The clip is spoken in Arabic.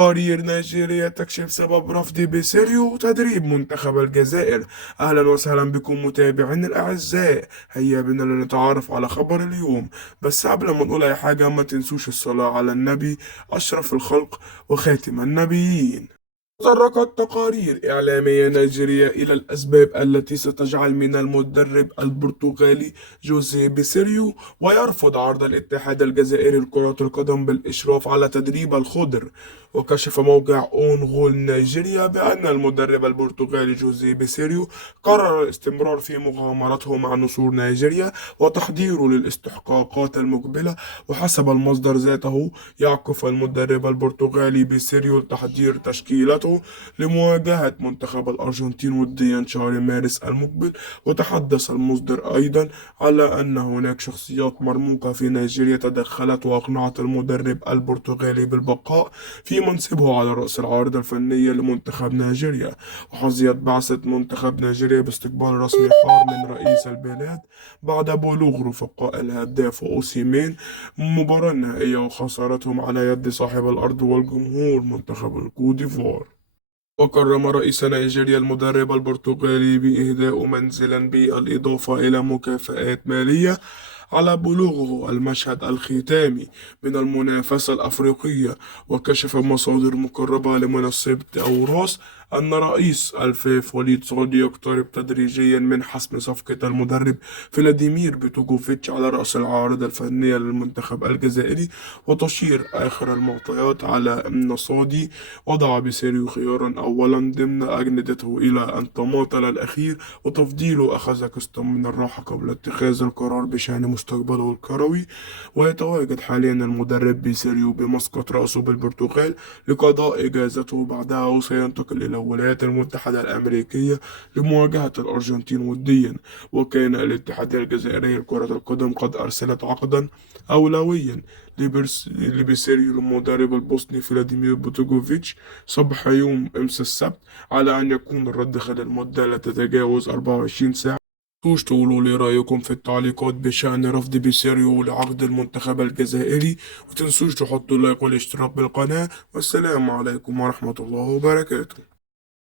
تقارير نيجيريا تكشف سبب رفض بيسيريو تدريب منتخب الجزائر. أهلا وسهلا بكم متابعين الأعزاء. هيا بنا لنتعرف على خبر اليوم. بس قبل ما نقول أي حاجة ما تنسوش الصلاة على النبي أشرف الخلق وخاتم النبيين. تطرقت تقارير إعلامية نيجيرية إلى الأسباب التي ستجعل من المدرب البرتغالي جوزيه بيسيريو ويرفض عرض الاتحاد الجزائري لكرة القدم بالإشراف على تدريب الخضر. وكشف موقع أون غول نيجيريا بأن المدرب البرتغالي جوزيه بيسيريو قرر الاستمرار في مغامرته مع نسور نيجيريا وتحضيره للاستحقاقات المقبلة. وحسب المصدر ذاته يعكف المدرب البرتغالي بيسيريو لتحضير تشكيلته لمواجهة منتخب الأرجنتين وديا شهر مارس المقبل. وتحدث المصدر أيضا على أن هناك شخصيات مرموقة في نيجيريا تدخلت وأقنعت المدرب البرتغالي بالبقاء في منصبه على رأس العارضة الفنية لمنتخب نيجيريا. وحظيت بعثة منتخب نيجيريا باستقبال رسمي حار من رئيس البلاد بعد بلوغ رفقاء الهداف أوسيمين المباراة النهائية وخسارتهم على يد صاحب الأرض والجمهور منتخب الكوت ديفوار. وكرم رئيس نيجيريا المدرب البرتغالي بإهداء منزلا بالإضافة إلى مكافآت مالية على بلوغه المشهد الختامي من المنافسة الأفريقية. وكشف مصادر مقربة لمنصة أوراس أن رئيس الفيف وليد سعود يقترب تدريجيا من حسم صفقة المدرب فلاديمير بيتوجوفيتش على رأس العارضة الفنية للمنتخب الجزائري. وتشير آخر المعطيات على أن صادي وضع بسيريو خيارا أولا ضمن أجندته إلى أن تماطل الأخير وتفضيله أخذ قسطا من الراحة قبل اتخاذ القرار بشأن مستقبله الكروي. ويتواجد حاليا المدرب بيسيريو بمسقط رأسه بالبرتغال لقضاء إجازته بعدها وسينتقل إلى الولايات المتحدة الأمريكية لمواجهة الأرجنتين وديا. وكان الاتحاد الجزائري لكرة القدم قد أرسلت عقدا أولويا لبيسيريو المدرب البوسني فلاديمير بوتوغوفيتش صباح يوم أمس السبت على أن يكون الرد خلال مدة لا تتجاوز 24 ساعة. توش تقولوا لي رأيكم في التعليقات بشأن رفض بيسيريو لعقد المنتخب الجزائري. وتنسوش تحطوا لايك والاشتراك بالقناة. والسلام عليكم ورحمة الله وبركاته.